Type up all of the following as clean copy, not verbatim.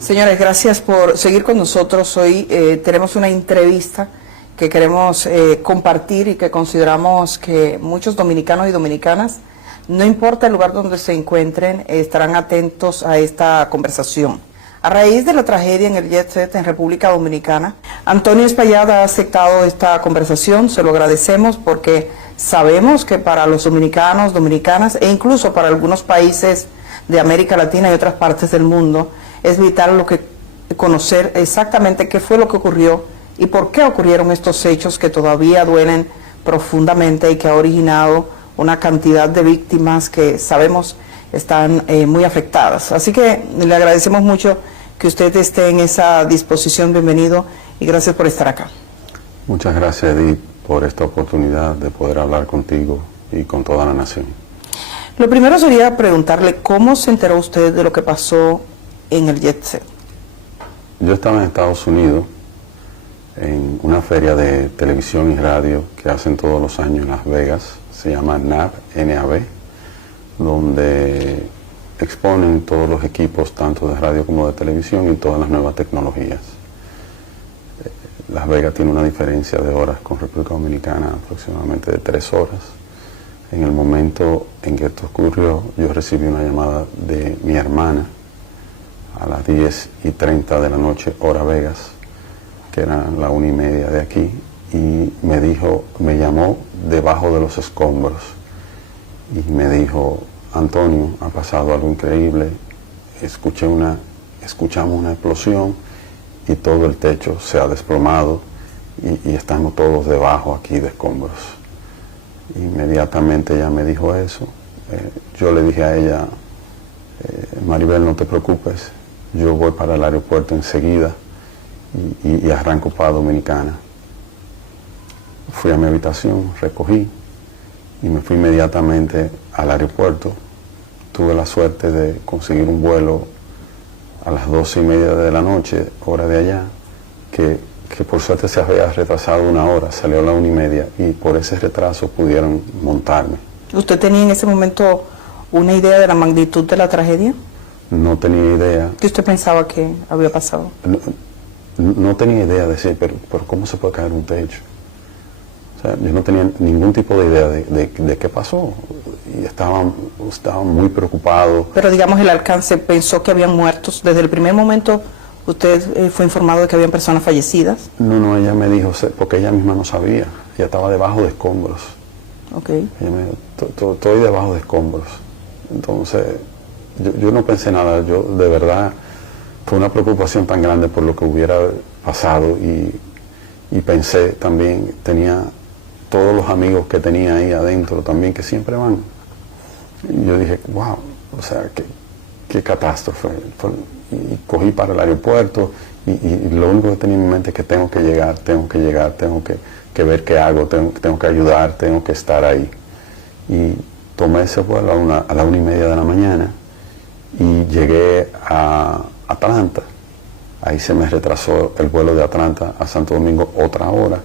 Señores, gracias por seguir con nosotros. Hoy tenemos una entrevista que queremos compartir y que consideramos que muchos dominicanos y dominicanas, no importa el lugar donde se encuentren, estarán atentos a esta conversación. A raíz de la tragedia en el Jet Set en República Dominicana, Antonio Espaillat ha aceptado esta conversación. Se lo agradecemos porque sabemos que para los dominicanos, dominicanas e incluso para algunos países de América Latina y otras partes del mundo, es vital conocer exactamente qué fue lo que ocurrió y por qué ocurrieron estos hechos que todavía duelen profundamente y que ha originado una cantidad de víctimas que sabemos están muy afectadas. Así que le agradecemos mucho que usted esté en esa disposición. Bienvenido y gracias por estar acá. Muchas gracias, Edith, por esta oportunidad de poder hablar contigo y con toda la nación. Lo primero sería preguntarle cómo se enteró usted de lo que pasó en el Jet Set. Yo estaba en Estados Unidos en una feria de televisión y radio que hacen todos los años en Las Vegas, se llama NAB, donde exponen todos los equipos, tanto de radio como de televisión, y todas las nuevas tecnologías. Las Vegas tiene una diferencia de horas con República Dominicana, aproximadamente de 3 horas. En el momento en que esto ocurrió, yo recibí una llamada de mi hermana a las 10:30 de la noche, hora Vegas, que era la 1:30 de aquí, y me llamó debajo de los escombros y me dijo: Antonio, ha pasado algo increíble, escuchamos una explosión y todo el techo se ha desplomado y estamos todos debajo aquí de escombros. Inmediatamente ella me dijo eso. Yo le dije a ella: Maribel, no te preocupes, yo voy para el aeropuerto enseguida y arranco para Dominicana. Fui a mi habitación, recogí y me fui inmediatamente al aeropuerto. Tuve la suerte de conseguir un vuelo a las 12:30 de la noche, hora de allá, que por suerte se había retrasado 1 hora, salió a la 1:30 y por ese retraso pudieron montarme. ¿Usted tenía en ese momento una idea de la magnitud de la tragedia? No tenía idea. ¿Qué usted pensaba que había pasado? No tenía idea de decir, pero ¿cómo se puede caer un techo? O sea, yo no tenía ningún tipo de idea de qué pasó y estaba muy preocupado. Pero digamos el alcance, ¿pensó que habían muertos? Desde el primer momento usted fue informado de que habían personas fallecidas. No, ella me dijo, porque ella misma no sabía, ella estaba debajo de escombros. Okay. Ella me dijo, estoy debajo de escombros. Entonces, yo no pensé nada, yo de verdad, fue una preocupación tan grande por lo que hubiera pasado y pensé también, tenía todos los amigos que tenía ahí adentro también, que siempre van. Y yo dije, wow, o sea, qué catástrofe. Y cogí para el aeropuerto y lo único que tenía en mi mente es que tengo que llegar, tengo que ver qué hago, tengo que ayudar, tengo que estar ahí. Y tomé ese vuelo a la 1:30 de la mañana y llegué a Atlanta. Ahí se me retrasó el vuelo de Atlanta a Santo Domingo otra hora.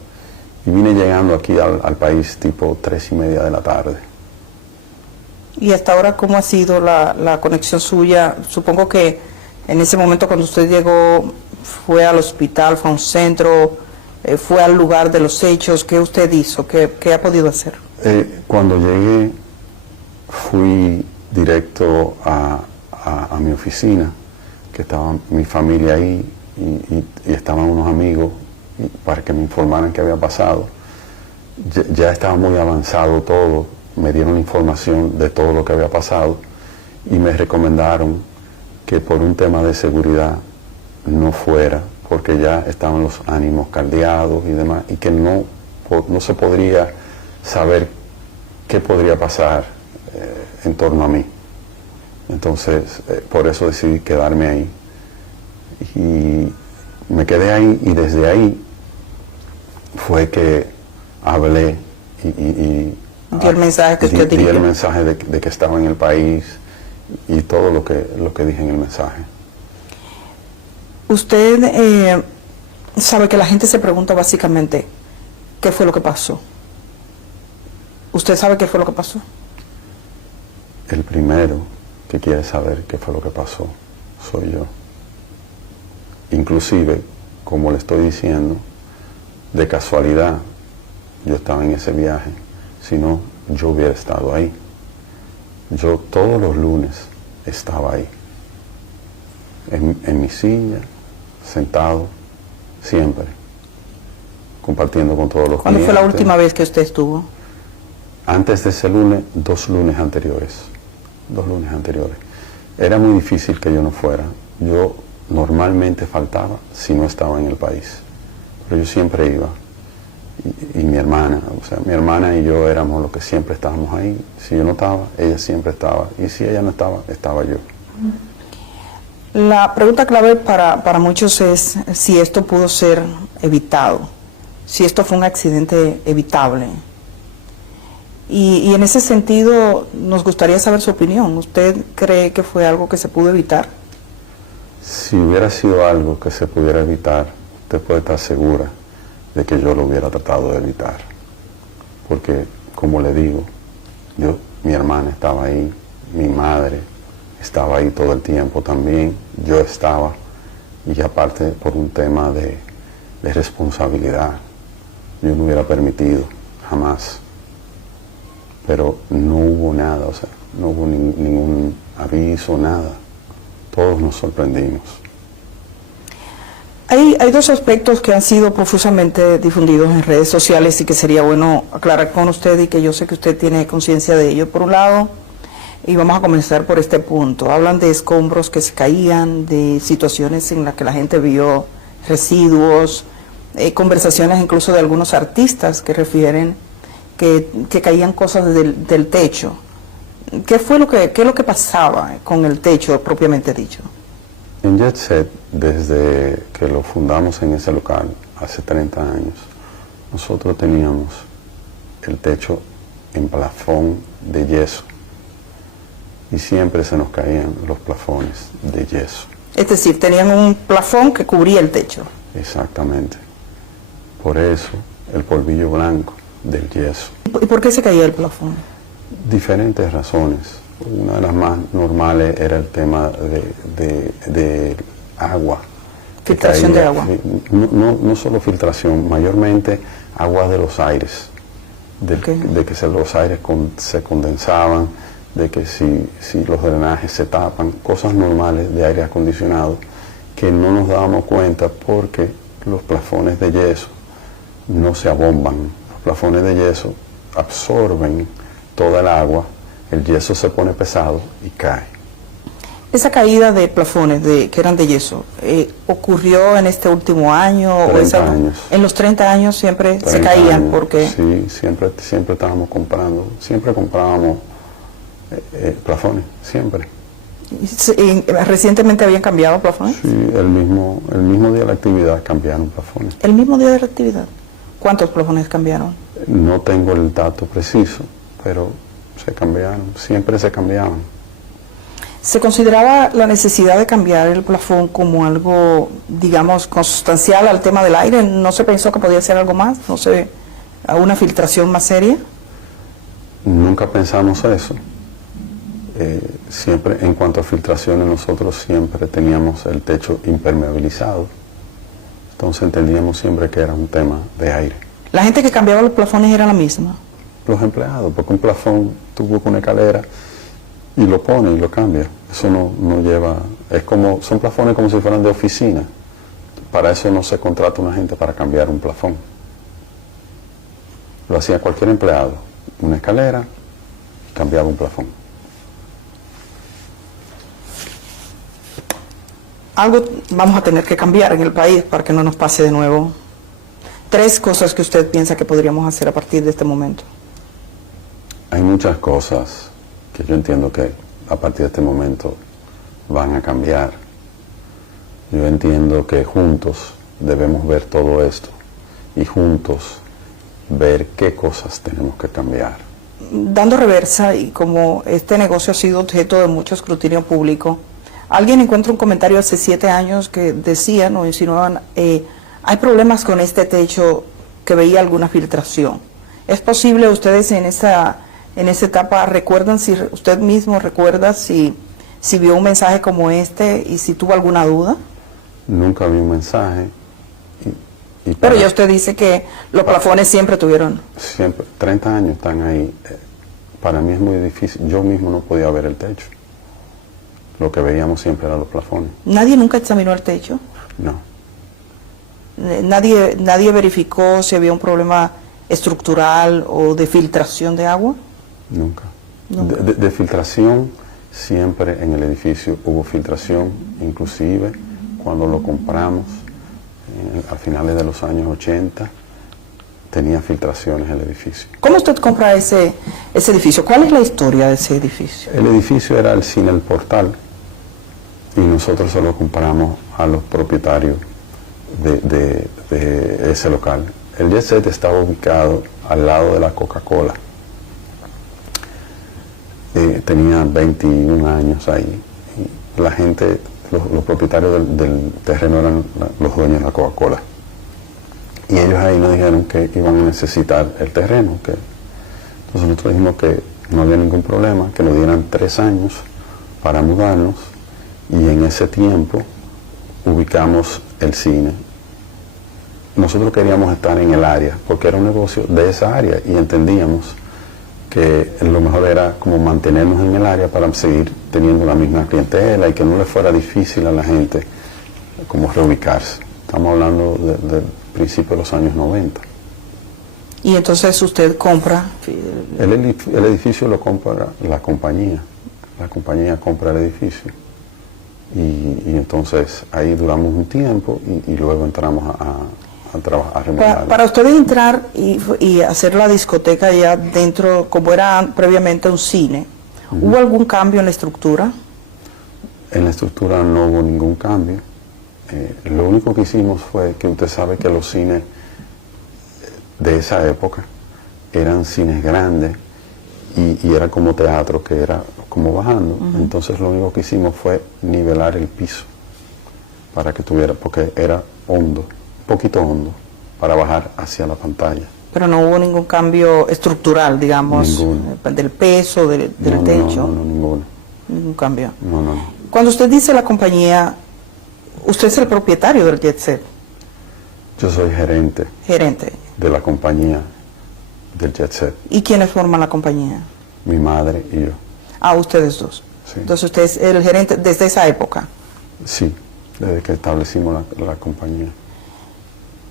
Y vine llegando aquí al país tipo 3:30 de la tarde. ¿Y hasta ahora cómo ha sido la conexión suya? Supongo que en ese momento cuando usted llegó, fue al hospital, fue a un centro, fue al lugar de los hechos. ¿Qué usted hizo? ¿Qué ha podido hacer? Cuando llegué, fui directo a mi oficina, que estaba mi familia ahí y estaban unos amigos para que me informaran qué había pasado. Ya estaba muy avanzado todo, me dieron información de todo lo que había pasado y me recomendaron que por un tema de seguridad no fuera, porque ya estaban los ánimos caldeados y demás, y que no se podría saber qué podría pasar en torno a mí. Entonces, por eso decidí quedarme ahí. Y me quedé ahí y desde ahí fue que hablé y dio el mensaje que usted di el mensaje de que estaba en el país y todo lo que dije en el mensaje. Usted sabe que la gente se pregunta básicamente qué fue lo que pasó. ¿Usted sabe qué fue lo que pasó? El primero que quiere saber qué fue lo que pasó soy yo. inclusive, como le estoy diciendo, de casualidad, yo estaba en ese viaje, si no, yo hubiera estado ahí. Yo todos los lunes estaba ahí, en mi silla, sentado, siempre, compartiendo con todos los ¿Cuándo clientes. fue la última vez que usted estuvo? Antes de ese lunes, 2 lunes anteriores. 2 lunes anteriores. Era muy difícil que yo no fuera. Yo normalmente faltaba si no estaba en el país. Pero yo siempre iba. Y mi hermana, o sea, mi hermana y yo éramos los que siempre estábamos ahí. Si yo no estaba, ella siempre estaba. Y si ella no estaba, estaba yo. La pregunta clave para muchos es si esto pudo ser evitado, si esto fue un accidente evitable. Y en ese sentido nos gustaría saber su opinión. ¿Usted cree que fue algo que se pudo evitar? Si hubiera sido algo que se pudiera evitar, usted puede estar segura de que yo lo hubiera tratado de evitar. Porque, como le digo, mi hermana estaba ahí, mi madre estaba ahí todo el tiempo también, yo estaba, y aparte por un tema de responsabilidad, yo no hubiera permitido, jamás. Pero no hubo nada, o sea, no hubo ningún aviso, nada. Todos nos sorprendimos. Hay 2 aspectos que han sido profusamente difundidos en redes sociales y que sería bueno aclarar con usted y que yo sé que usted tiene conciencia de ello. Por un lado, y vamos a comenzar por este punto, hablan de escombros que se caían, de situaciones en las que la gente vio residuos, conversaciones incluso de algunos artistas que refieren que caían cosas del techo. ¿Qué es lo que pasaba con el techo propiamente dicho? En Jet Set, desde que lo fundamos en ese local, hace 30 años, nosotros teníamos el techo en plafón de yeso. Y siempre se nos caían los plafones de yeso. Es decir, tenían un plafón que cubría el techo. Exactamente. Por eso, el polvillo blanco del yeso. ¿Y por qué se caía el plafón? Diferentes razones. Una de las más normales era el tema de agua. Filtración de agua. No solo filtración, mayormente agua de los aires. De que los aires se condensaban, de que si los drenajes se tapan, cosas normales de aire acondicionado que no nos dábamos cuenta porque los plafones de yeso no se abomban. Los plafones de yeso absorben toda el agua, el yeso se pone pesado y cae. Esa caída de plafones que eran de yeso, ¿ocurrió en este último año? 30 años. En los 30 años siempre se caían, años, porque... Sí, siempre estábamos comprando, siempre comprábamos plafones, siempre. ¿Recientemente habían cambiado plafones? Sí, el mismo día de la actividad cambiaron plafones. ¿El mismo día de la actividad? ¿Cuántos plafones cambiaron? No tengo el dato preciso, pero se cambiaron, siempre se cambiaban. ¿Se consideraba la necesidad de cambiar el plafón como algo, digamos, consustancial al tema del aire? ¿No se pensó que podía ser algo más? ¿No sé, a una filtración más seria? Nunca pensamos eso. Siempre, en cuanto a filtraciones, nosotros siempre teníamos el techo impermeabilizado. Entonces entendíamos siempre que era un tema de aire. ¿La gente que cambiaba los plafones era la misma? Los empleados, porque un plafón, tú buscas una escalera y lo pone y lo cambia. Eso no lleva, son plafones como si fueran de oficina. Para eso no se contrata una gente para cambiar un plafón. Lo hacía cualquier empleado, una escalera, cambiaba un plafón. Algo vamos a tener que cambiar en el país para que no nos pase de nuevo. 3 cosas que usted piensa que podríamos hacer a partir de este momento. Hay muchas cosas que yo entiendo que a partir de este momento van a cambiar. Yo entiendo que juntos debemos ver todo esto y juntos ver qué cosas tenemos que cambiar. Dando reversa, y como este negocio ha sido objeto de mucho escrutinio público, alguien encuentra un comentario hace 7 años que decían o insinuaban, hay problemas con este techo, que veía alguna filtración. ¿Es posible ustedes en esa etapa recuerdan, si usted mismo recuerda si vio un mensaje como este y si tuvo alguna duda? nunca vi un mensaje. Pero ya usted dice que los plafones siempre tuvieron. Siempre, 30 años están ahí. Para mí es muy difícil. Yo mismo no podía ver el techo. Lo que veíamos siempre eran los plafones. ¿Nadie nunca examinó el techo? No. ¿Nadie verificó si había un problema estructural o de filtración de agua? Nunca. Nunca. De filtración, siempre en el edificio hubo filtración, inclusive cuando lo compramos a finales de los años 80, tenía filtraciones el edificio. ¿Cómo usted compra ese edificio? ¿Cuál es la historia de ese edificio? El edificio era el cine El Portal y nosotros se lo compramos a los propietarios de ese local. El Jet Set estaba ubicado al lado de la Coca-Cola. Tenía 21 años ahí. Y la gente, los propietarios del terreno eran los dueños de la Coca-Cola. Y ellos ahí nos dijeron que iban a necesitar el terreno. Entonces nosotros dijimos que no había ningún problema, que nos dieran 3 años para mudarnos. Y en ese tiempo ubicamos el cine. Nosotros queríamos estar en el área, porque era un negocio de esa área y entendíamos que lo mejor era como mantenernos en el área para seguir teniendo la misma clientela y que no le fuera difícil a la gente como reubicarse. Estamos hablando del principio de los años 90. Y entonces usted compra... El edificio lo compra la compañía compra el edificio. Y entonces ahí duramos un tiempo y luego entramos a trabajar, a remodelar. Para ustedes entrar y hacer la discoteca ya dentro, como era previamente un cine, ¿hubo algún cambio en la estructura? En la estructura no hubo ningún cambio. Lo único que hicimos fue que usted sabe que los cines de esa época eran cines grandes y era como teatro que era como bajando. Entonces lo único que hicimos fue nivelar el piso para que tuviera, porque era hondo, un poquito hondo, para bajar hacia la pantalla. Pero no hubo ningún cambio estructural, digamos, del peso, del techo. No, ninguno. Ningún cambio. No. Cuando usted dice la compañía, usted es el propietario del Jet Set. Yo soy gerente de la compañía del Jet Set. ¿Y quiénes forman la compañía? Mi madre y yo. Ah, ustedes dos. Sí. Entonces usted es el gerente desde esa época. Sí, desde que establecimos la compañía.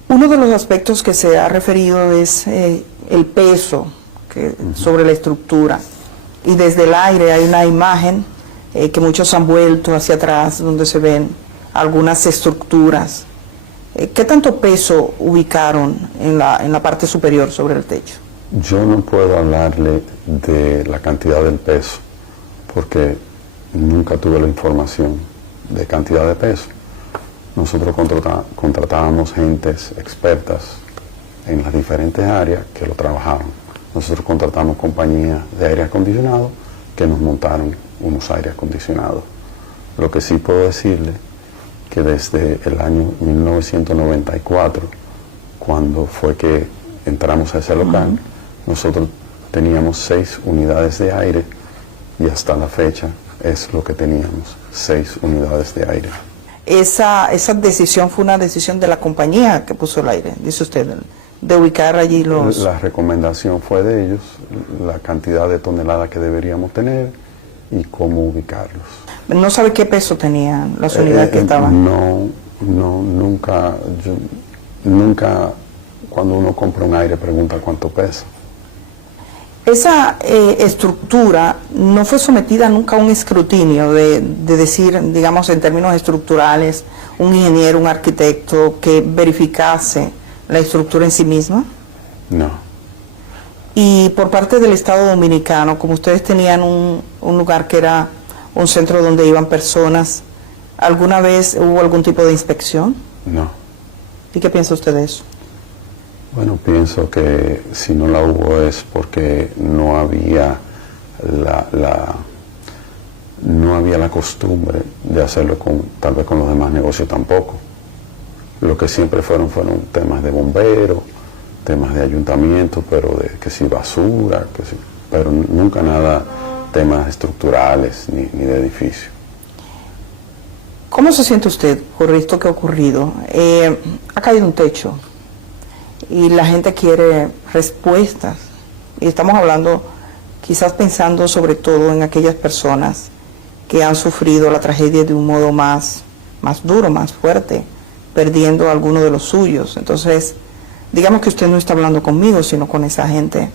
Uno de los aspectos que se ha referido es el peso sobre la estructura. Y desde el aire hay una imagen que muchos han vuelto hacia atrás, donde se ven algunas estructuras. ¿Qué tanto peso ubicaron en la parte superior sobre el techo? Yo no puedo hablarle de la cantidad del peso, porque nunca tuve la información de cantidad de peso. Nosotros contratábamos gentes expertas en las diferentes áreas que lo trabajaban. Nosotros contratamos compañías de aire acondicionado que nos montaron unos aires acondicionados. Lo que sí puedo decirle que desde el año 1994, cuando fue que entramos a ese local, nosotros teníamos 6 unidades de aire y hasta la fecha es lo que teníamos, 6 unidades de aire. Esa decisión fue una decisión de la compañía que puso el aire, dice usted, de ubicar allí los... La recomendación fue de ellos, la cantidad de toneladas que deberíamos tener y cómo ubicarlos. ¿No sabe qué peso tenían las unidades que estaban? Nunca, cuando uno compra un aire pregunta cuánto pesa. Esa estructura no fue sometida nunca a un escrutinio de decir, digamos en términos estructurales, un ingeniero, un arquitecto que verificase la estructura en sí misma. No. Y por parte del Estado Dominicano, como ustedes tenían un lugar que era un centro donde iban personas, ¿alguna vez hubo algún tipo de inspección? No. ¿Y qué piensa usted de eso? Bueno, pienso que si no la hubo es porque no había la costumbre de hacerlo tal vez con los demás negocios tampoco. Lo que siempre fueron temas de bomberos, temas de ayuntamiento, pero de que si basura, pero nunca nada temas estructurales ni de edificio. ¿Cómo se siente usted por esto que ha ocurrido? Ha caído un techo y la gente quiere respuestas. Y estamos hablando, quizás pensando sobre todo en aquellas personas que han sufrido la tragedia de un modo más duro, más fuerte, perdiendo a alguno de los suyos. Entonces, digamos que usted no está hablando conmigo, sino con esa gente.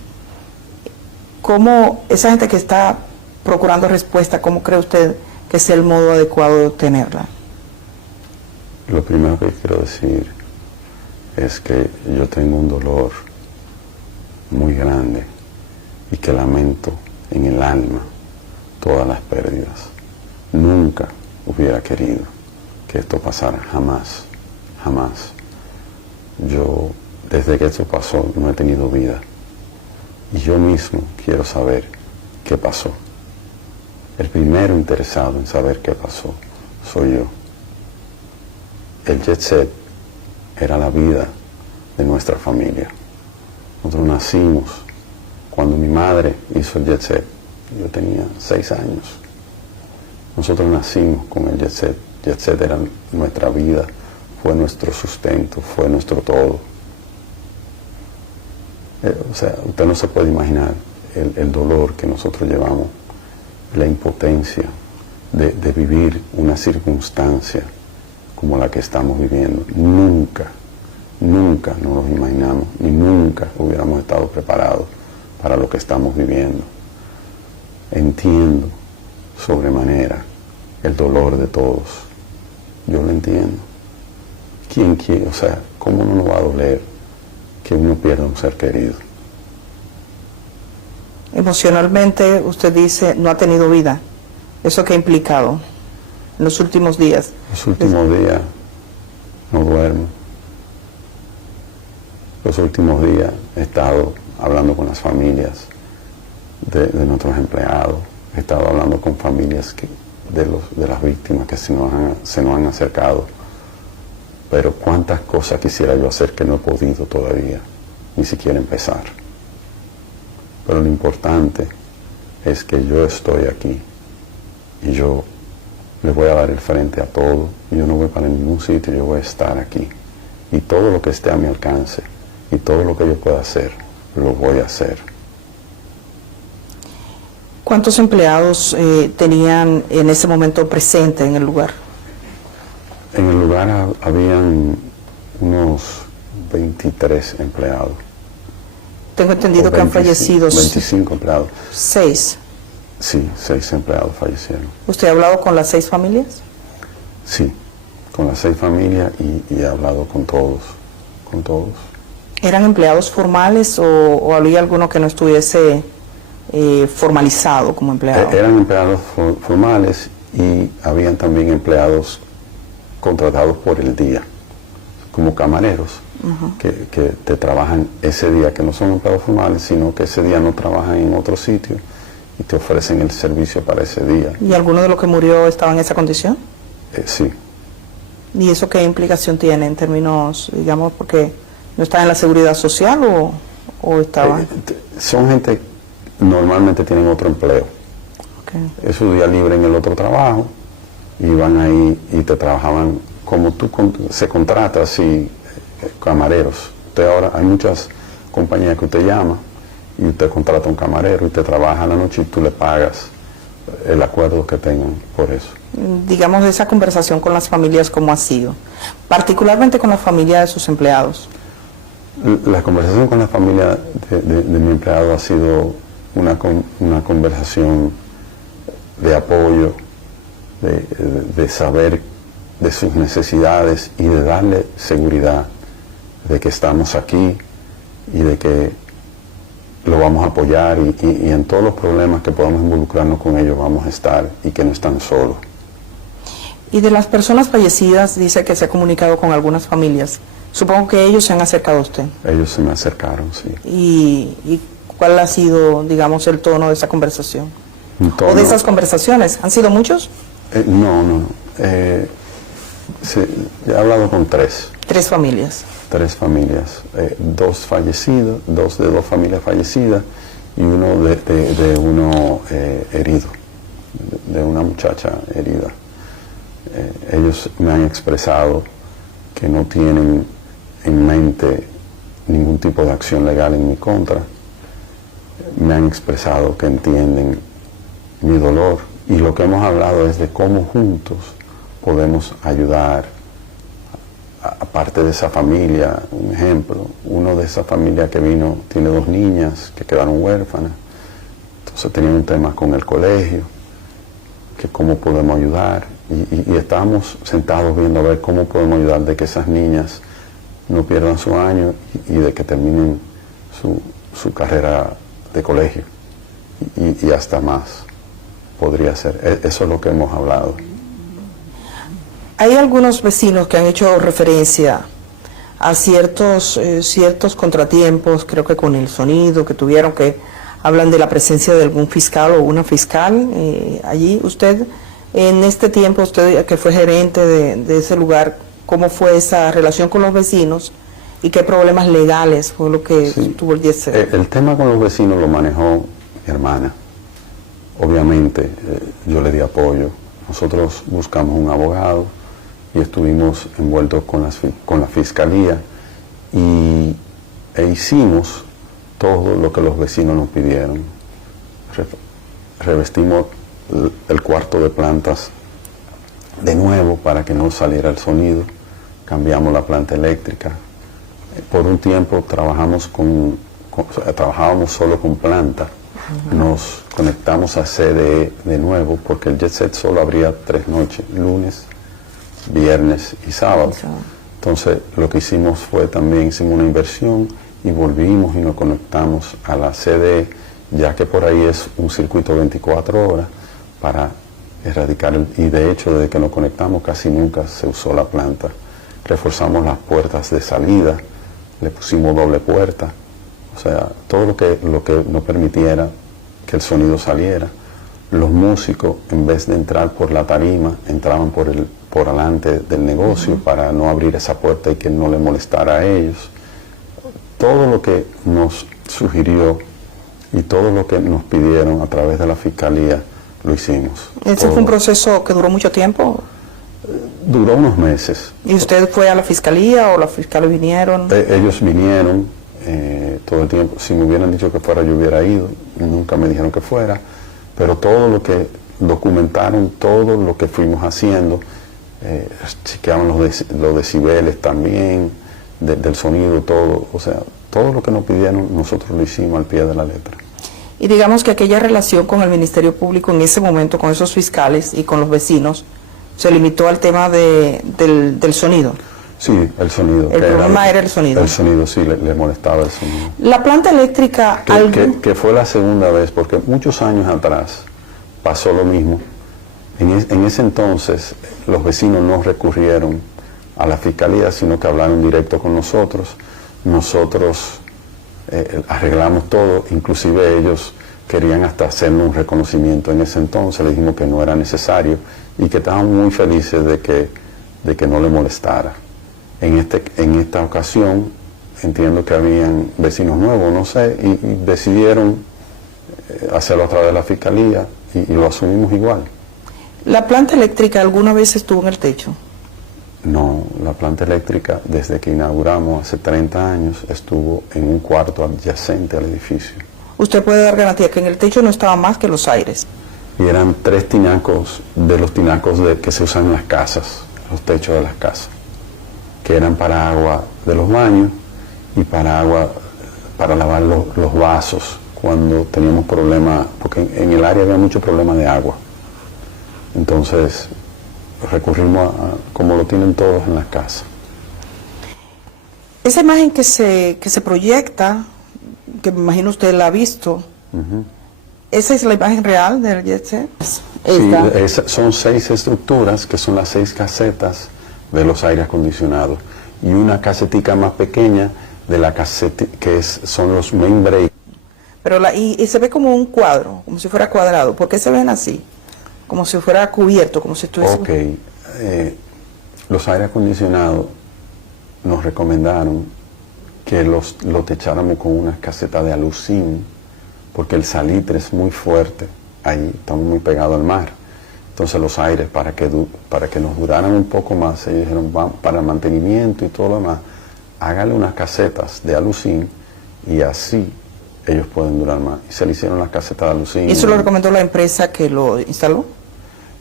¿Cómo esa gente que está procurando respuesta, cómo cree usted que es el modo adecuado de obtenerla? Lo primero que quiero decir es que yo tengo un dolor muy grande y que lamento en el alma todas las pérdidas. Nunca hubiera querido que esto pasara, jamás, jamás. Yo, desde que esto pasó, no he tenido vida y yo mismo quiero saber qué pasó. El primero interesado en saber qué pasó soy yo. El jet set era la vida de nuestra familia. Nosotros nacimos cuando mi madre hizo el jet set. Yo tenía 6 años. Nosotros nacimos con el jet set. Jet set era nuestra vida, fue nuestro sustento, fue nuestro todo. O sea, usted no se puede imaginar el dolor que nosotros llevamos, la impotencia de vivir una circunstancia como la que estamos viviendo. Nunca nos lo imaginamos, ni nunca hubiéramos estado preparados para lo que estamos viviendo. Entiendo sobremanera el dolor de todos. Yo lo entiendo. ¿Quién quiere? O sea, ¿cómo no nos va a doler que uno pierda un ser querido? Emocionalmente, usted dice, no ha tenido vida. ¿Eso qué ha implicado en los últimos días? Los últimos días no duermo. Los últimos días he estado hablando con las familias de nuestros empleados. He estado hablando con familias de las víctimas que se nos han acercado. Pero cuántas cosas quisiera yo hacer que no he podido todavía, ni siquiera empezar. Pero lo importante es que yo estoy aquí y yo le voy a dar el frente a todo. Yo no voy para ningún sitio, yo voy a estar aquí. Y todo lo que esté a mi alcance y todo lo que yo pueda hacer, lo voy a hacer. ¿Cuántos empleados tenían en ese momento presente en el lugar? En el lugar habían unos 23 empleados. Tengo entendido que han fallecido 25 empleados. 6. Sí, 6 empleados fallecieron. ¿Usted ha hablado con las 6 familias? Sí, con las 6 familias y he hablado con todos, con todos. ¿Eran empleados formales o había alguno que no estuviese formalizado como empleado? Eran empleados formales y habían también empleados contratados por el día, como camareros, que te trabajan ese día, que no son empleados formales, sino que ese día no trabajan en otro sitio y te ofrecen el servicio para ese día. ¿Y alguno de los que murió estaba en esa condición? Sí. ¿Y eso qué implicación tiene en términos, digamos, porque no está en la seguridad social o estaba? Son gente que normalmente tienen otro empleo. Okay. Es su día libre en el otro trabajo y van ahí y te trabajaban como tú se contrata así, camareros. Usted ahora hay muchas compañías que usted llama y usted contrata un camarero y te trabaja a la noche y tú le pagas el acuerdo que tengan por eso. Digamos, esa conversación con las familias, ¿cómo ha sido? Particularmente con la familia de sus empleados. La conversación con la familia de mi empleado ha sido una conversación de apoyo, de saber de sus necesidades y de darle seguridad de que estamos aquí y de que lo vamos a apoyar y en todos los problemas que podamos involucrarnos con ellos vamos a estar y que no están solos. Y de las personas fallecidas, dice que se ha comunicado con algunas familias. Supongo que ellos se han acercado a usted. Ellos se me acercaron, sí. ¿Y cuál ha sido, digamos, el tono de esa conversación? ¿O de esas conversaciones? ¿Han sido muchos? No. He hablado con 3. 3 familias. 3 familias. 2 fallecidos, 2 de 2 familias fallecidas y uno de uno herido, de una muchacha herida. Ellos me han expresado que no tienen en mente ningún tipo de acción legal en mi contra. Me han expresado que entienden mi dolor, y lo que hemos hablado es de cómo juntos podemos ayudar aparte de esa familia. Un ejemplo, uno de esa familia que vino tiene 2 niñas que quedaron huérfanas, entonces tenía un tema con el colegio, que cómo podemos ayudar, y estábamos sentados viendo a ver cómo podemos ayudar de que esas niñas no pierdan su año y de que terminen su carrera de colegio, y hasta más podría ser. Eso es lo que hemos hablado. Hay algunos vecinos que han hecho referencia a ciertos contratiempos, creo que con el sonido que tuvieron, que hablan de la presencia de algún fiscal o una fiscal allí. Usted, en este tiempo, usted que fue gerente de ese lugar, ¿cómo fue esa relación con los vecinos y qué problemas legales fue lo que tuvo el Jet Set? El tema con los vecinos lo manejó mi hermana. Obviamente yo le di apoyo. Nosotros buscamos un abogado y estuvimos envueltos con la fiscalía e hicimos todo lo que los vecinos nos pidieron. Revestimos el cuarto de plantas de nuevo para que no saliera el sonido. Cambiamos la planta eléctrica. Por un tiempo trabajábamos solo con planta. Nos conectamos a CDE de nuevo porque el Jet Set solo abría 3 noches, lunes, viernes y sábado. Entonces lo que hicimos fue también hicimos una inversión y volvimos y nos conectamos a la CDE, ya que por ahí es un circuito 24 horas para erradicar y de hecho desde que nos conectamos casi nunca se usó la planta. Reforzamos las puertas de salida, le pusimos doble puerta, o sea, todo lo que nos permitiera que el sonido saliera. Los músicos, en vez de entrar por la tarima, entraban por delante del negocio para no abrir esa puerta y que no le molestara a ellos. Todo lo que nos sugirió y todo lo que nos pidieron a través de la fiscalía lo hicimos. ¿Ese fue un proceso que duró mucho tiempo? Duró unos meses. ¿Y usted fue a la fiscalía o los fiscales vinieron? Ellos vinieron todo el tiempo. Si me hubieran dicho que fuera, yo hubiera ido. Nunca me dijeron que fuera. Pero todo lo que documentaron, todo lo que fuimos haciendo, chequeaban los decibeles también, del sonido, todo. O sea, todo lo que nos pidieron, nosotros lo hicimos al pie de la letra. Y digamos que aquella relación con el Ministerio Público en ese momento, con esos fiscales y con los vecinos, se limitó al tema del sonido. Sí, el sonido. El problema era el sonido. El sonido, sí, le molestaba el sonido. La planta eléctrica... Que fue la segunda vez, porque muchos años atrás pasó lo mismo. En ese entonces los vecinos no recurrieron a la fiscalía, sino que hablaron directo con nosotros. Nosotros arreglamos todo, inclusive ellos querían hasta hacernos un reconocimiento en ese entonces. Le dijimos que no era necesario y que estaban muy felices de que no le molestara. En esta ocasión entiendo que habían vecinos nuevos, no sé, y decidieron hacerlo a través de la fiscalía y lo asumimos igual. ¿La planta eléctrica alguna vez estuvo en el techo? No, la planta eléctrica desde que inauguramos hace 30 años estuvo en un cuarto adyacente al edificio. Usted puede dar garantía que en el techo no estaba más que los aires. Y eran 3 tinacos de los tinacos que se usan en las casas, los techos de las casas, que eran para agua de los baños y para agua para lavar los vasos cuando teníamos problemas, porque en el área había mucho problema de agua. Entonces recurrimos a como lo tienen todos en las casas. Esa imagen que se proyecta, que me imagino usted la ha visto, ¿esa es la imagen real del Jet Set? Sí, son 6 estructuras que son las 6 casetas de los aires acondicionados y una casetica más pequeña de la caseta son los main break. Pero y se ve como un cuadro, como si fuera cuadrado. ¿Por qué se ven así? Como si fuera cubierto, como si estuviese... Ok, los aires acondicionados nos recomendaron que lo techáramos con una caseta de alucín, porque el salitre es muy fuerte, ahí estamos muy pegados al mar. Entonces los aires, para que nos duraran un poco más, ellos dijeron, para el mantenimiento y todo lo demás, hágale unas casetas de alucín y así ellos pueden durar más. Y se le hicieron las casetas de alucín. ¿Y eso lo recomendó la empresa que lo instaló?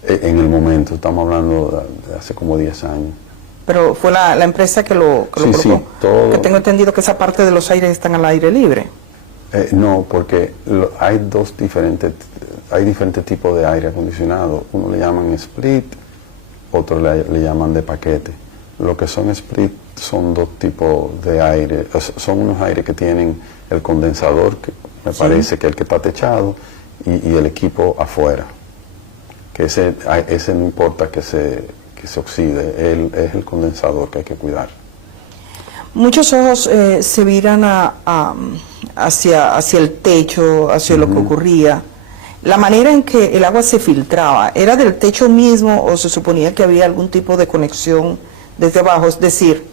En el momento, estamos hablando de hace como 10 años. Pero fue la empresa que lo Sí, colocó. sí, todo. Que tengo entendido que esa parte de los aires están al aire libre. No, porque hay diferentes tipos de aire acondicionado. Uno le llaman split, otro le llaman de paquete. Lo que son split son dos tipos de aire. Son unos aires que tienen el condensador, que me parece que es el que está techado, y el equipo afuera. Que ese no importa que se oxide, es el condensador que hay que cuidar. Muchos ojos se viran hacia el techo, hacia lo que ocurría. La manera en que el agua se filtraba, ¿era del techo mismo o se suponía que había algún tipo de conexión desde abajo? Es decir,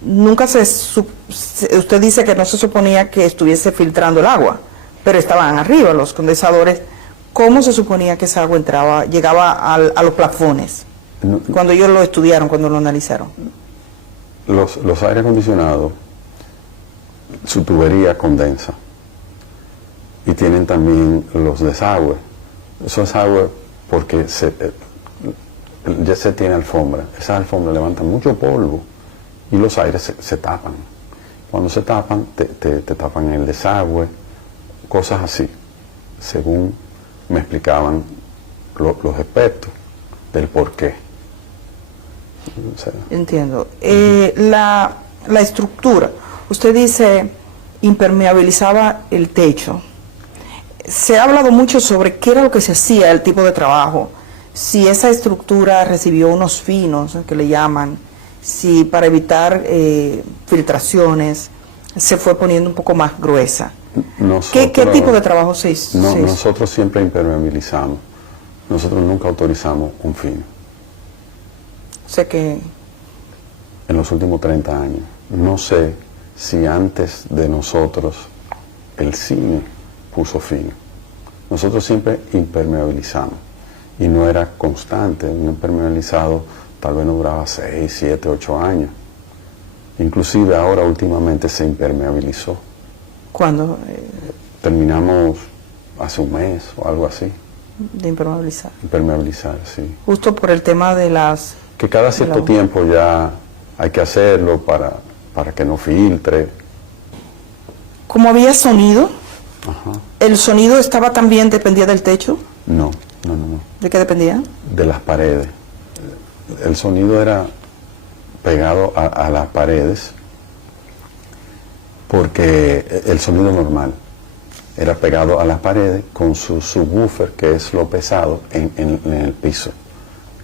nunca usted dice que no se suponía que estuviese filtrando el agua, pero estaban arriba los condensadores. ¿Cómo se suponía que esa agua llegaba a los plafones? Cuando ellos lo estudiaron, cuando lo analizaron. Los aire acondicionados, su tubería condensa. Y tienen también los desagües. Esos desagües, porque ya se tiene alfombra. Esas alfombras levantan mucho polvo y los aires se tapan. Cuando se tapan, te tapan el desagüe, cosas así, según me explicaban los expertos del por qué. O sea, entiendo. La estructura, usted dice impermeabilizaba el techo. Se ha hablado mucho sobre qué era lo que se hacía, el tipo de trabajo, si esa estructura recibió unos finos, que le llaman, si para evitar filtraciones se fue poniendo un poco más gruesa. ¿Qué tipo de trabajo se hizo? Nosotros siempre impermeabilizamos. Nosotros nunca autorizamos un fino. O sea que... En los últimos 30 años. No sé si antes de nosotros el cine puso fino. Nosotros siempre impermeabilizamos. Y no era constante. Un impermeabilizado tal vez no duraba 6, 7, 8 años. Inclusive ahora últimamente se impermeabilizó. ¿Cuándo? Terminamos hace un mes o algo así. De impermeabilizar. Impermeabilizar, sí. Justo por el tema de las... Que cada cierto tiempo ya hay que hacerlo para que no filtre. ¿Cómo había sonido? Ajá. ¿El sonido dependía del techo? No. ¿De qué dependía? De las paredes. El sonido era pegado a las paredes, porque el sonido normal era pegado a las paredes con su subwoofer, que es lo pesado, en el piso,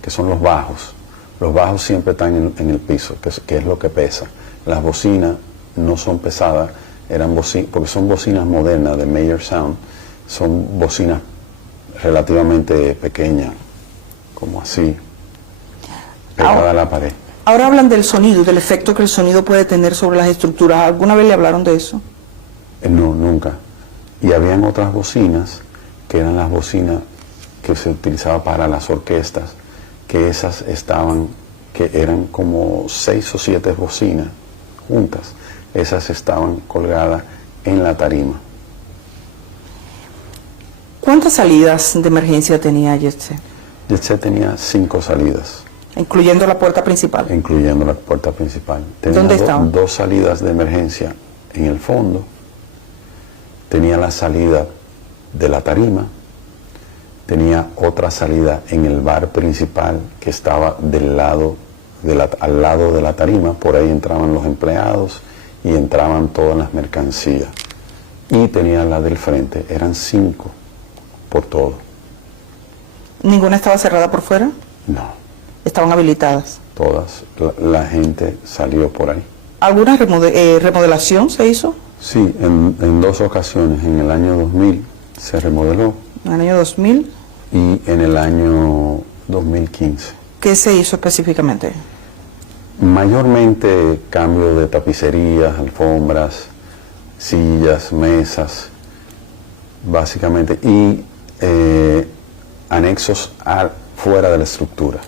que son los bajos. Los bajos siempre están en el piso, que es lo que pesa. Las bocinas no son pesadas, porque son bocinas modernas de Meyer Sound, son bocinas relativamente pequeñas, como así, pegada a la pared. Ahora hablan del sonido, del efecto que el sonido puede tener sobre las estructuras. ¿Alguna vez le hablaron de eso? No, nunca. Y habían otras bocinas, que eran las bocinas que se utilizaban para las orquestas, que esas que eran como 6 o 7 bocinas juntas. Esas estaban colgadas en la tarima. ¿Cuántas salidas de emergencia tenía Jet-Set? Jet-Set tenía 5 salidas. Incluyendo la puerta principal. Incluyendo la puerta principal. Tenía ¿Dónde estaban? 2 salidas de emergencia en el fondo. Tenía la salida de la tarima. Tenía otra salida en el bar principal que estaba al lado de la tarima. Por ahí entraban los empleados y entraban todas las mercancías. Y tenía la del frente. Eran 5 por todo. ¿Ninguna estaba cerrada por fuera? No. ¿Estaban habilitadas? Todas. La gente salió por ahí. ¿Alguna remodelación se hizo? Sí, en 2 ocasiones. En el año 2000 se remodeló. ¿En el año 2000? Y en el año 2015. ¿Qué se hizo específicamente? Mayormente cambio de tapicerías, alfombras, sillas, mesas, básicamente. Y anexos fuera de la estructura,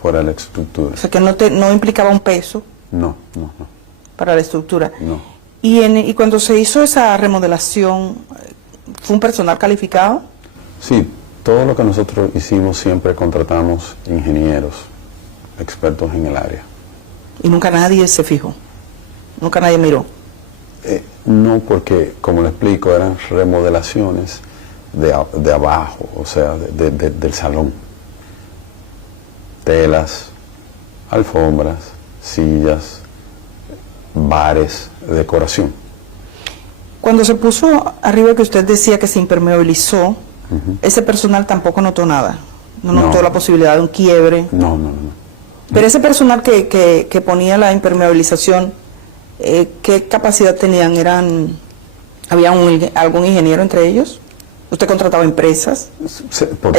fuera de la estructura. O sea, que no implicaba un peso No. para la estructura. No. Y cuando se hizo esa remodelación, ¿fue un personal calificado? Sí, todo lo que nosotros hicimos siempre contratamos ingenieros, expertos en el área. Y nunca nadie se fijó, nunca nadie miró. No, porque, como le explico, eran remodelaciones de abajo, o sea, del salón. Telas, alfombras, sillas, bares, decoración. Cuando se puso arriba que usted decía que se impermeabilizó, ese personal tampoco notó nada, no notó la posibilidad de un quiebre. No. Pero ese personal que ponía la impermeabilización, ¿qué capacidad tenían? ¿Había algún ingeniero entre ellos? ¿Usted contrataba empresas? Por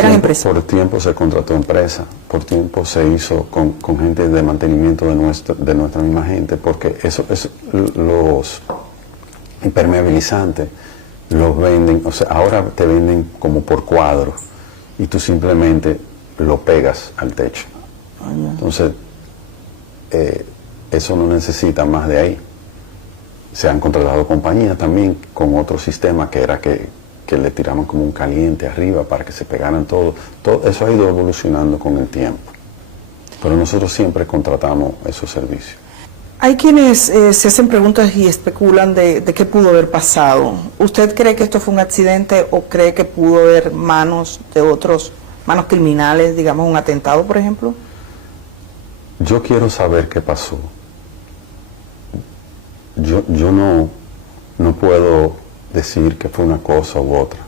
tiempo se contrató empresa, por tiempo se hizo con gente de mantenimiento de nuestra misma gente, porque los impermeabilizantes los venden, o sea, ahora te venden como por cuadro y tú simplemente lo pegas al techo. Entonces, eso no necesita más de ahí. Se han contratado compañías también con otro sistema que era que le tiraban como un caliente arriba para que se pegaran todo eso ha ido evolucionando con el tiempo, pero nosotros siempre contratamos esos servicios. Hay quienes se hacen preguntas y especulan de qué pudo haber pasado. ¿Usted cree que esto fue un accidente o cree que pudo haber manos criminales, digamos un atentado, por ejemplo? Yo quiero saber qué pasó. Yo no puedo decir que fue una cosa u otra.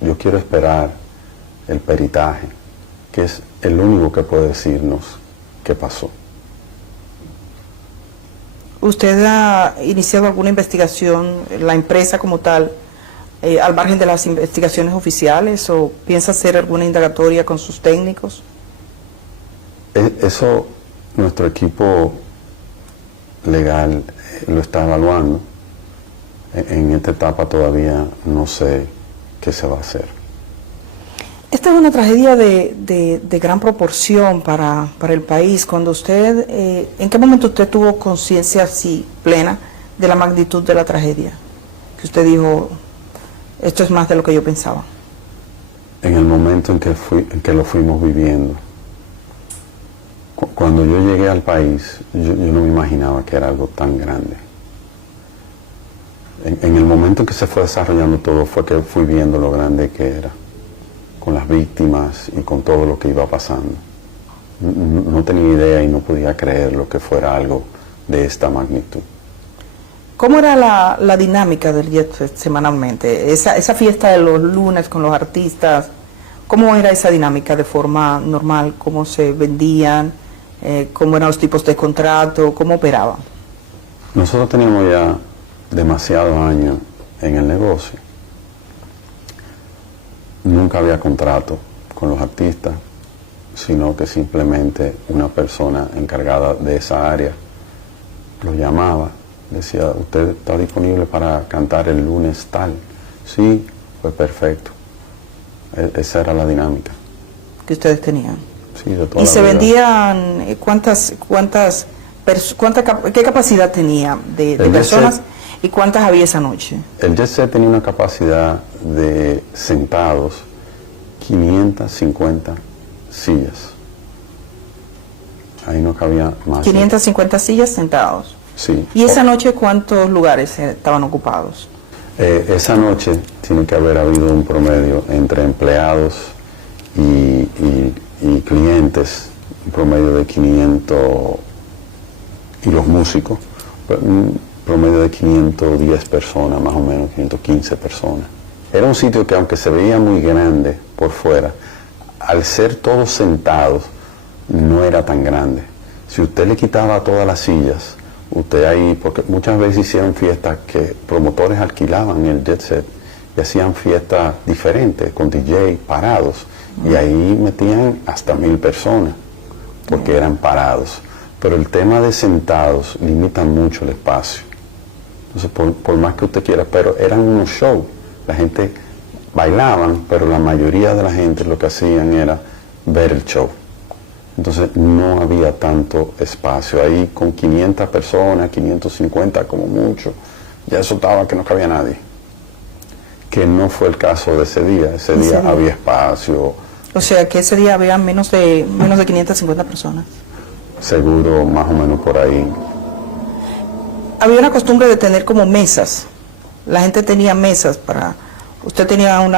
Yo quiero esperar el peritaje, que es el único que puede decirnos qué pasó. ¿Usted ha iniciado alguna investigación, la empresa como tal, al margen de las investigaciones oficiales, o piensa hacer alguna indagatoria con sus técnicos? Eso nuestro equipo legal lo está evaluando. En esta etapa todavía no sé qué se va a hacer. Esta es una tragedia de gran proporción para el país. Cuando usted, ¿en qué momento usted tuvo conciencia así plena de la magnitud de la tragedia? Que usted dijo, esto es más de lo que yo pensaba. En el momento en que lo fuimos viviendo. Cuando yo llegué al país, yo no me imaginaba que era algo tan grande. En el momento en que se fue desarrollando todo fue que fui viendo lo grande que era, con las víctimas y con todo lo que iba pasando. No tenía idea y no podía creer lo que fuera algo de esta magnitud. ¿Cómo era la dinámica del Jet Set semanalmente? Esa fiesta de los lunes con los artistas, ¿cómo era esa dinámica de forma normal? ¿Cómo se vendían? ¿Cómo eran los tipos de contrato? ¿Cómo operaban? Nosotros teníamos ya demasiados años en el negocio. Nunca había contrato con los artistas, sino que simplemente una persona encargada de esa área lo llamaba, decía, ¿usted está disponible para cantar el lunes tal? Sí, pues perfecto. Esa era la dinámica que ustedes tenían. Sí, de toda ¿Y la se vida. vendían qué capacidad tenía de personas y cuántas había esa noche? El Jet Set tenía una capacidad de sentados 550 sillas. Ahí no cabía más. 550 sillas sentados. Sí. ¿Y esa noche cuántos lugares estaban ocupados? Esa noche tiene que haber habido un promedio entre empleados y clientes, un promedio de 500, y los músicos, un promedio de 510 personas, más o menos, 515 personas. Era un sitio que, aunque se veía muy grande por fuera, al ser todos sentados, no era tan grande. Si usted le quitaba todas las sillas, usted ahí, porque muchas veces hicieron fiestas que promotores alquilaban el Jet Set y hacían fiestas diferentes, con DJ parados, y ahí metían hasta 1000 personas, porque eran parados. Pero el tema de sentados limita mucho el espacio. Entonces, por más que usted quiera, pero eran unos shows. La gente bailaban, pero la mayoría de la gente lo que hacían era ver el show. Entonces no había tanto espacio. Ahí con 500 personas, 550 como mucho, ya eso estaba que no cabía nadie. Que no fue el caso de ese día. Ese día había espacio. O sea, que ese día había menos de 550 personas. Seguro, más o menos por ahí. Había una costumbre de tener como mesas. La gente tenía mesas para... ¿Usted tenía un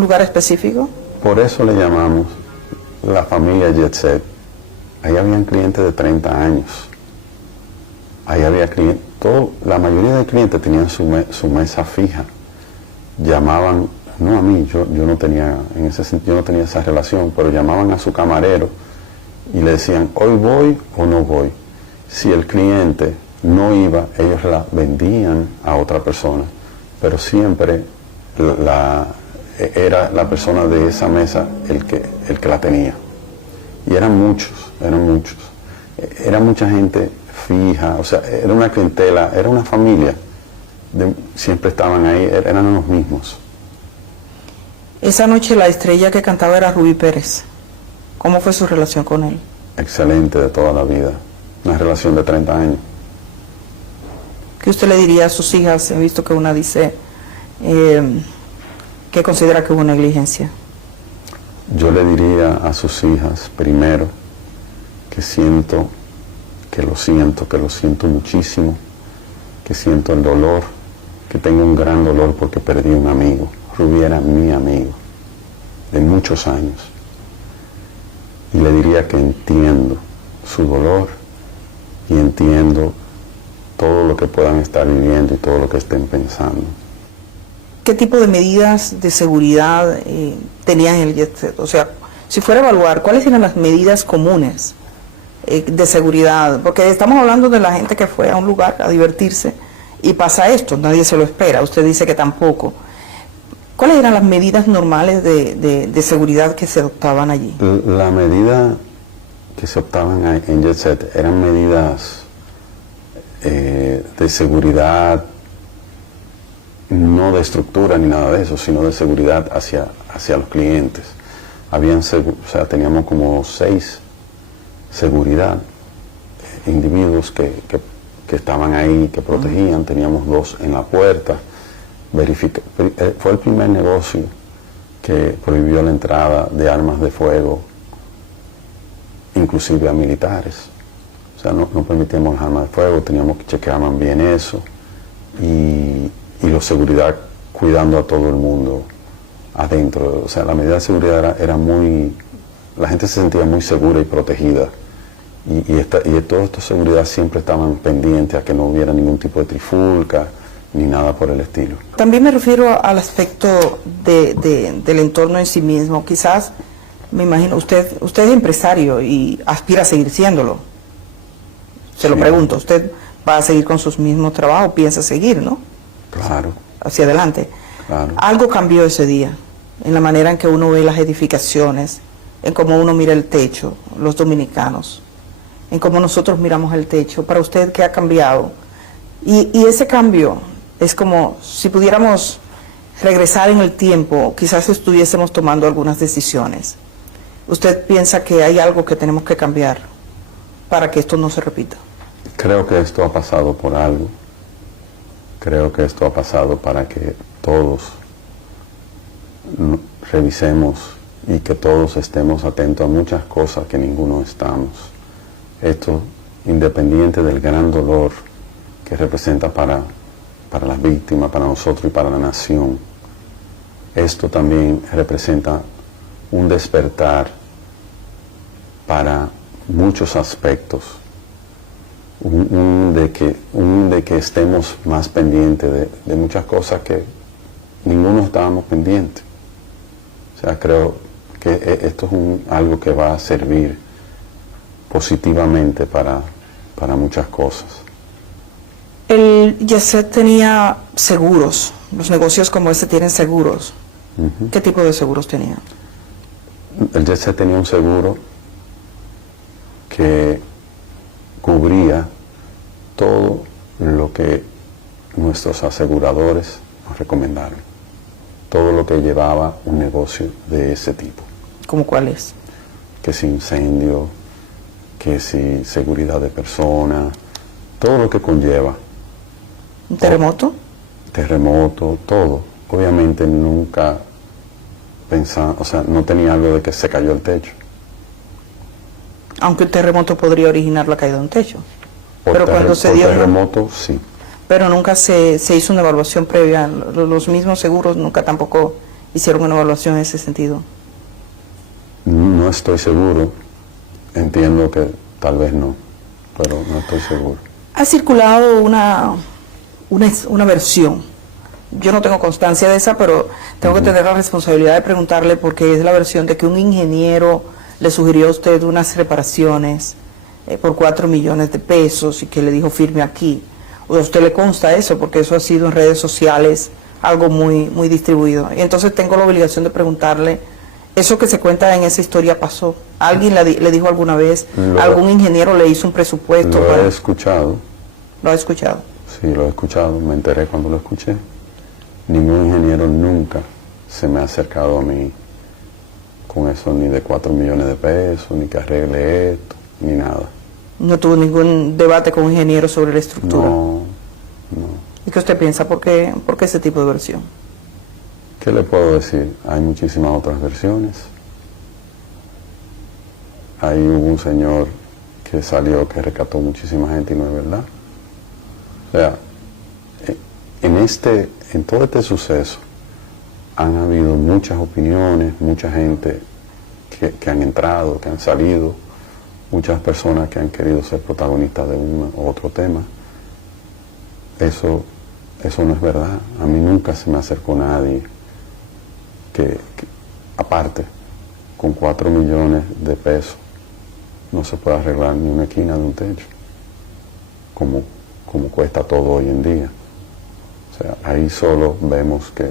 lugar específico? Por eso le llamamos la familia Jet Set. Ahí habían clientes de 30 años. Ahí había clientes, la mayoría de clientes tenían su mesa fija. Llamaban, no a mí, yo no tenía, en ese sentido, yo no tenía esa relación, pero llamaban a su camarero y le decían, hoy voy o no voy. Si el cliente no iba, ellos la vendían a otra persona, pero siempre era la persona de esa mesa el que la tenía. Y eran muchos. Era mucha gente fija, o sea, era una clientela, era una familia. Siempre estaban ahí, eran los mismos. Esa noche la estrella que cantaba era Rubí Pérez. ¿Cómo fue su relación con él? Excelente, de toda la vida. Una relación de 30 años. ¿Qué usted le diría a sus hijas? He visto que una dice que considera que hubo negligencia. Yo le diría a sus hijas, primero, que lo siento muchísimo, que siento el dolor, que tengo un gran dolor porque perdí un amigo. Rubí era mi amigo, de muchos años. Y le diría que entiendo su dolor y entiendo todo lo que puedan estar viviendo y todo lo que estén pensando. ¿Qué tipo de medidas de seguridad tenían en el Jet Set? O sea, si fuera a evaluar, ¿cuáles eran las medidas comunes de seguridad? Porque estamos hablando de la gente que fue a un lugar a divertirse y pasa esto, nadie se lo espera, usted dice que tampoco. ¿Cuáles eran las medidas normales de seguridad que se adoptaban allí? La medida que se optaban en Jet Set eran medidas de seguridad, no de estructura ni nada de eso, sino de seguridad hacia los clientes. Teníamos como 6 seguridad, individuos que estaban ahí, que protegían, teníamos 2 en la puerta. Fue el primer negocio que prohibió la entrada de armas de fuego, inclusive a militares. O sea, no permitíamos las armas de fuego, teníamos que chequear bien eso, y la seguridad cuidando a todo el mundo adentro. O sea, la medida de seguridad era muy... La gente se sentía muy segura y protegida. Y toda esta seguridad siempre estaban pendientes a que no hubiera ningún tipo de trifulca, ni nada por el estilo. También me refiero al aspecto del entorno en sí mismo. Quizás, me imagino, usted es empresario y aspira a seguir siéndolo. Se lo pregunto, ¿usted va a seguir con sus mismos trabajos? ¿Piensa seguir, no? Claro. Hacia adelante. Claro. Algo cambió ese día, en la manera en que uno ve las edificaciones, en cómo uno mira el techo, los dominicanos, en cómo nosotros miramos el techo. Para usted, ¿qué ha cambiado? Y ese cambio es como si pudiéramos regresar en el tiempo, quizás estuviésemos tomando algunas decisiones. ¿Usted piensa que hay algo que tenemos que cambiar para que esto no se repita? Creo que esto ha pasado por algo. Creo que esto ha pasado para que todos revisemos y que todos estemos atentos a muchas cosas que ninguno estamos. Esto, independiente del gran dolor que representa para las víctimas, para nosotros y para la nación, esto también representa un despertar para muchos aspectos, de que estemos más pendientes de muchas cosas que ninguno estábamos pendientes. O sea, creo que esto es algo que va a servir positivamente para muchas cosas. El Jet Set tenía seguros, los negocios como este tienen seguros. ¿Qué tipo de seguros tenía? El Jet Set tenía un seguro que cubría todo lo que nuestros aseguradores nos recomendaron. todo lo que llevaba un negocio de ese tipo. ¿Cómo cuál es? Que si incendio, que si seguridad de personas, todo lo que conlleva. ¿Un terremoto? Terremoto, todo. Obviamente nunca pensaba, o sea, no tenía algo de que se cayó el techo. Aunque un terremoto podría originar la caída de un techo. Por Pero cuando se por dio... terremoto, sí. Pero nunca se hizo una evaluación previa. Los mismos seguros nunca tampoco hicieron una evaluación en ese sentido. No estoy seguro. Entiendo que tal vez no, pero no estoy seguro. Ha circulado una versión. Yo no tengo constancia de esa, pero tengo que tener la responsabilidad de preguntarle, porque es la versión de que un ingeniero le sugirió a usted unas reparaciones por 4 millones de pesos y que le dijo firme aquí. ¿O a usted le consta eso? Porque eso ha sido en redes sociales algo muy, muy distribuido. Y entonces tengo la obligación de preguntarle, ¿eso que se cuenta en esa historia pasó? ¿Alguien le dijo alguna vez? ¿Algún ingeniero le hizo un presupuesto? Lo he escuchado. ¿Lo ha escuchado? Sí, lo he escuchado, me enteré cuando lo escuché. Ningún ingeniero nunca se me ha acercado a mí con eso, ni de 4 millones de pesos, ni que arregle esto, ni nada. ¿No tuvo ningún debate con un ingeniero sobre la estructura? No, no. ¿Y qué usted piensa? ¿Por qué ese tipo de versión? ¿Qué le puedo decir? Hay muchísimas otras versiones. Ahí hubo un señor que salió, que rescató muchísima gente y no es verdad. O sea, en todo este suceso han habido muchas opiniones, mucha gente que han entrado, que han salido, muchas personas que han querido ser protagonistas de uno u otro tema. Eso no es verdad. A mí nunca se me acercó nadie que aparte, con 4 millones de pesos no se puede arreglar ni una esquina de un techo, como cuesta todo hoy en día. O sea, ahí solo vemos que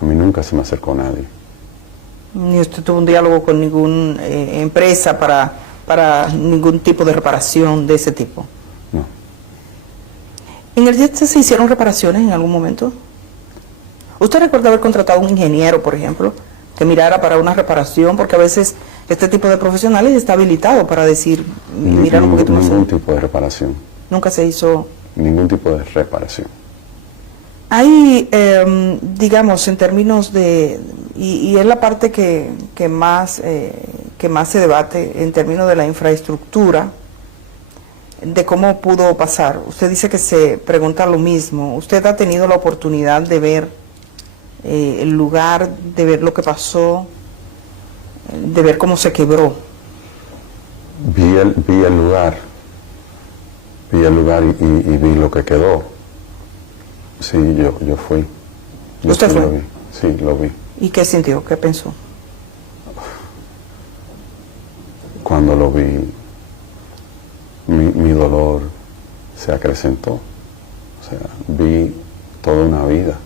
a mí nunca se me acercó nadie. ¿Ni usted tuvo un diálogo con ninguna empresa para ningún tipo de reparación de ese tipo? No. ¿En el JET se hicieron reparaciones en algún momento? ¿Usted recuerda haber contratado a un ingeniero, por ejemplo, que mirara para una reparación? Porque a veces este tipo de profesionales está habilitado para decir, mirar un poquito más. Ningún tipo de reparación. Nunca se hizo. Ningún tipo de reparación. Hay, digamos, en términos de, y es la parte que más se debate en términos de la infraestructura, de cómo pudo pasar. Usted dice que se pregunta lo mismo. ¿Usted ha tenido la oportunidad de ver el lugar, de ver lo que pasó, de ver cómo se quebró? Vi el lugar y vi lo que quedó. Sí, yo fui. ¿Usted fue? Lo vi. Sí, lo vi. ¿Y qué sintió? ¿Qué pensó? Cuando lo vi, mi dolor se acrecentó. O sea, vi toda una vida.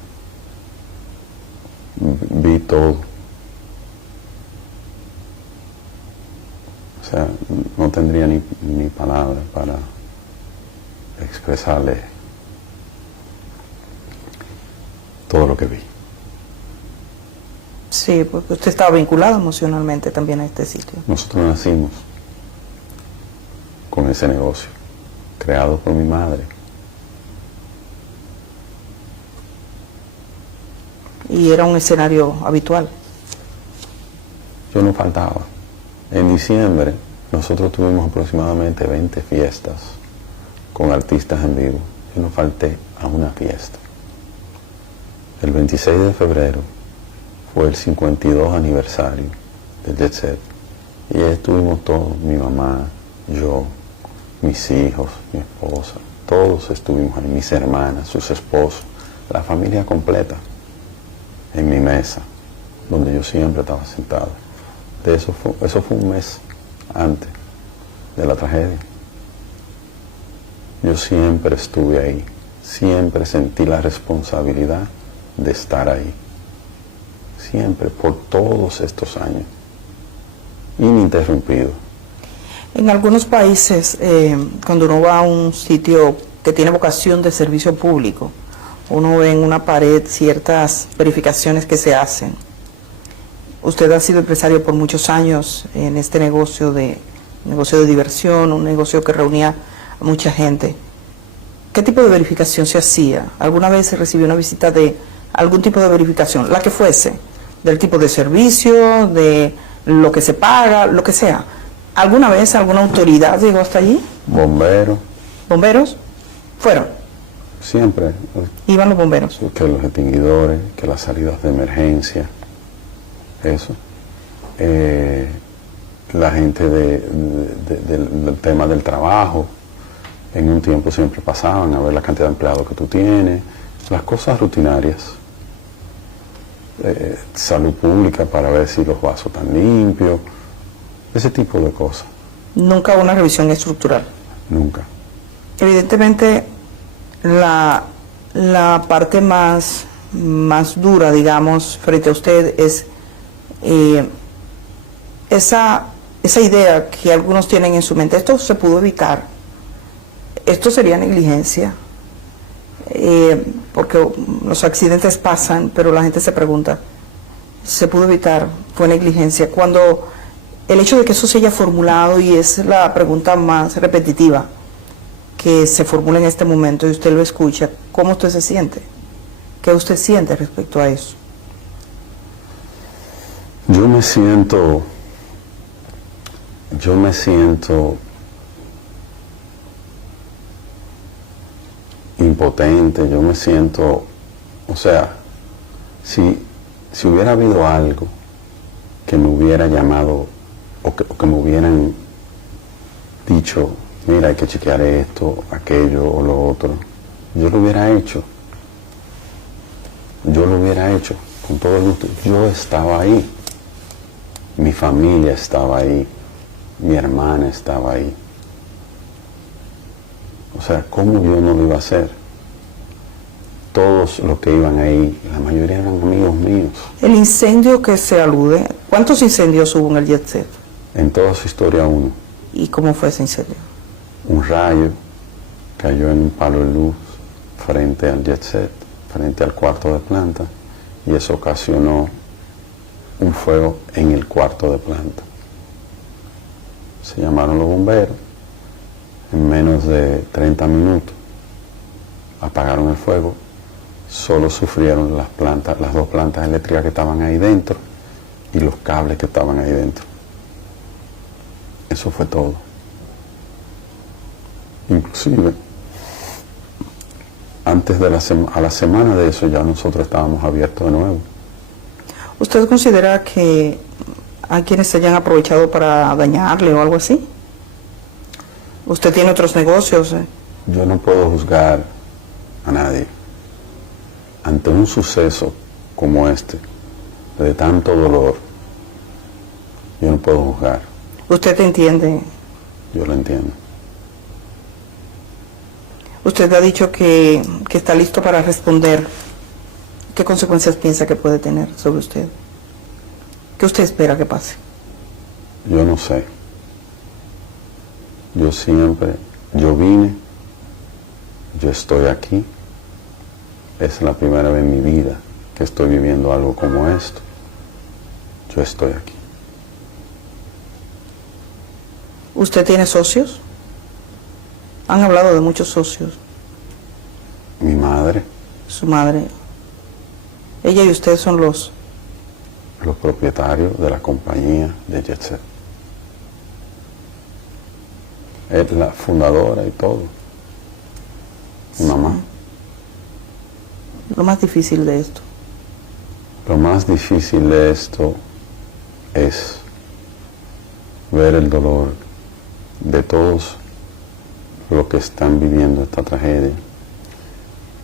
Vi todo. O sea, no tendría ni palabras para expresarle todo lo que vi. Sí, porque usted estaba vinculado emocionalmente también a este sitio. Nosotros nacimos con ese negocio, creado por mi madre. Y era un escenario habitual. Yo no faltaba. En diciembre nosotros tuvimos aproximadamente 20 fiestas con artistas en vivo. Yo no falté a una fiesta. El 26 de febrero fue el 52 aniversario del Jet Set. Y ahí estuvimos todos, mi mamá, yo, mis hijos, mi esposa, todos estuvimos ahí, mis hermanas, sus esposos, la familia completa, en mi mesa, donde yo siempre estaba sentado. Eso fue un mes antes de la tragedia. Yo siempre estuve ahí, siempre sentí la responsabilidad de estar ahí. Siempre, por todos estos años, ininterrumpido. En algunos países, cuando uno va a un sitio que tiene vocación de servicio público, uno ve en una pared ciertas verificaciones que se hacen. Usted ha sido empresario por muchos años en este negocio de diversión, un negocio que reunía a mucha gente. ¿Qué tipo de verificación se hacía? ¿Alguna vez se recibió una visita de algún tipo de verificación? La que fuese, del tipo de servicio, de lo que se paga, lo que sea. ¿Alguna vez alguna autoridad llegó hasta allí? Bomberos. ¿Bomberos? ¿Fueron? Siempre. ¿Iban los bomberos? Que los extinguidores, que las salidas de emergencia, eso. La gente del tema del trabajo, en un tiempo siempre pasaban a ver la cantidad de empleados que tú tienes, las cosas rutinarias. Salud pública para ver si los vasos están limpios, ese tipo de cosas. Nunca una revisión estructural. Nunca. Evidentemente, la parte más dura, digamos, frente a usted es esa idea que algunos tienen en su mente. Esto se pudo evitar. Esto sería negligencia. Porque los accidentes pasan, pero la gente se pregunta, ¿se pudo evitar? ¿Fue negligencia? Cuando el hecho de que eso se haya formulado, y es la pregunta más repetitiva que se formula en este momento y usted lo escucha, ¿cómo usted se siente? ¿Qué usted siente respecto a eso? Yo me siento impotente, yo me siento, o sea, si hubiera habido algo que me hubiera llamado o que me hubieran dicho, mira, hay que chequear esto, aquello o lo otro, yo lo hubiera hecho con todo el gusto. Yo estaba ahí, mi familia estaba ahí, mi hermana estaba ahí. O sea, ¿cómo yo no lo iba a hacer? Todos los que iban ahí, la mayoría eran amigos míos. El incendio que se alude, ¿cuántos incendios hubo en el Jet Set? En toda su historia uno. ¿Y cómo fue ese incendio? Un rayo cayó en un palo de luz frente al Jet Set, frente al cuarto de planta, y eso ocasionó un fuego en el cuarto de planta. Se llamaron los bomberos. En menos de 30 minutos apagaron el fuego, solo sufrieron las dos plantas eléctricas que estaban ahí dentro y los cables que estaban ahí dentro. Eso fue todo. Inclusive, antes de a la semana de eso ya nosotros estábamos abiertos de nuevo. ¿Usted considera que hay quienes se hayan aprovechado para dañarle o algo así? ¿Usted tiene otros negocios? Yo no puedo juzgar a nadie. Ante un suceso como este, de tanto dolor, yo no puedo juzgar. ¿Usted entiende? Yo lo entiendo. Usted ha dicho que está listo para responder. ¿Qué consecuencias piensa que puede tener sobre usted? ¿Qué usted espera que pase? Yo no sé. Yo vine, yo estoy aquí. Es la primera vez en mi vida que estoy viviendo algo como esto. Yo estoy aquí. ¿Usted tiene socios? Han hablado de muchos socios. Mi madre. Su madre. Ella y usted son los propietarios de la compañía de Jet Set. Es la fundadora y todo. Mi mamá. Lo más difícil de esto. Lo más difícil de esto es ver el dolor de todos los que están viviendo esta tragedia,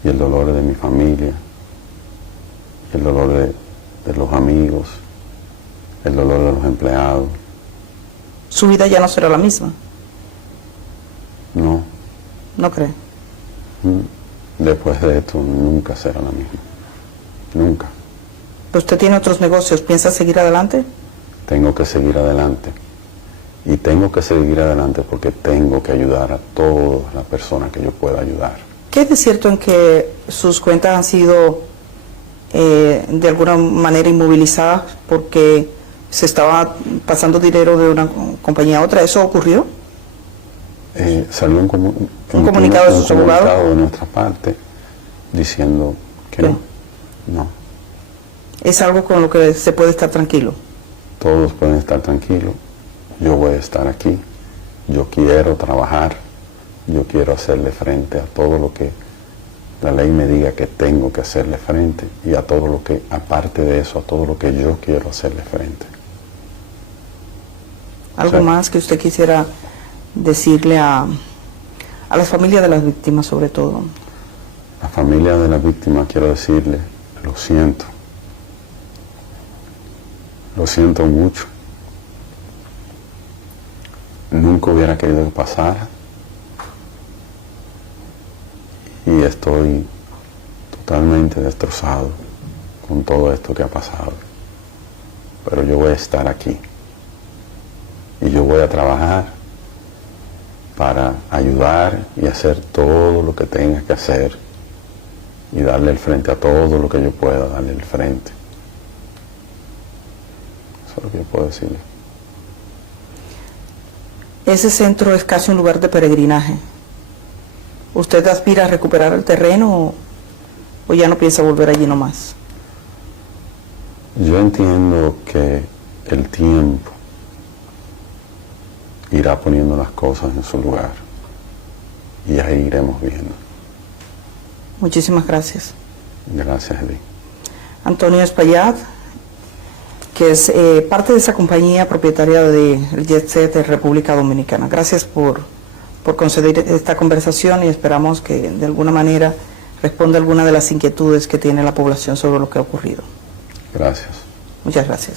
y el dolor de mi familia, el dolor de los amigos, el dolor de los empleados. ¿Su vida ya no será la misma? No. ¿No cree? Después de esto nunca será la misma. Nunca. ¿Usted tiene otros negocios? ¿Piensa seguir adelante? Tengo que seguir adelante. Y tengo que seguir adelante porque tengo que ayudar a todas las personas que yo pueda ayudar. ¿Qué es de cierto en que sus cuentas han sido de alguna manera inmovilizadas porque se estaba pasando dinero de una compañía a otra? ¿Eso ocurrió? Salió un comunicado de sus abogados de nuestra parte diciendo que no. No. ¿Es algo con lo que se puede estar tranquilo? Todos pueden estar tranquilos. Yo voy a estar aquí. Yo quiero trabajar. Yo quiero hacerle frente a todo lo que la ley me diga que tengo que hacerle frente y a todo lo que, aparte de eso, a todo lo que yo quiero hacerle frente. ¿Algo más que usted quisiera decirle a las familias de las víctimas, sobre todo? La familia de las víctimas, quiero decirle, lo siento. Lo siento mucho. Nunca hubiera querido que pasara. Y estoy totalmente destrozado con todo esto que ha pasado. Pero yo voy a estar aquí. Y yo voy a trabajar para ayudar y hacer todo lo que tenga que hacer y darle el frente a todo lo que yo pueda darle el frente. Eso es lo que yo puedo decirle. Ese centro es casi un lugar de peregrinaje. ¿Usted aspira a recuperar el terreno o ya no piensa volver allí nomás? Yo entiendo que el tiempo irá poniendo las cosas en su lugar y ahí iremos viendo. Muchísimas gracias. Gracias, Edith. Antonio Espaillat, que es parte de esa compañía propietaria del Jet Set de República Dominicana. Gracias por conceder esta conversación y esperamos que de alguna manera responda a alguna de las inquietudes que tiene la población sobre lo que ha ocurrido. Gracias. Muchas gracias.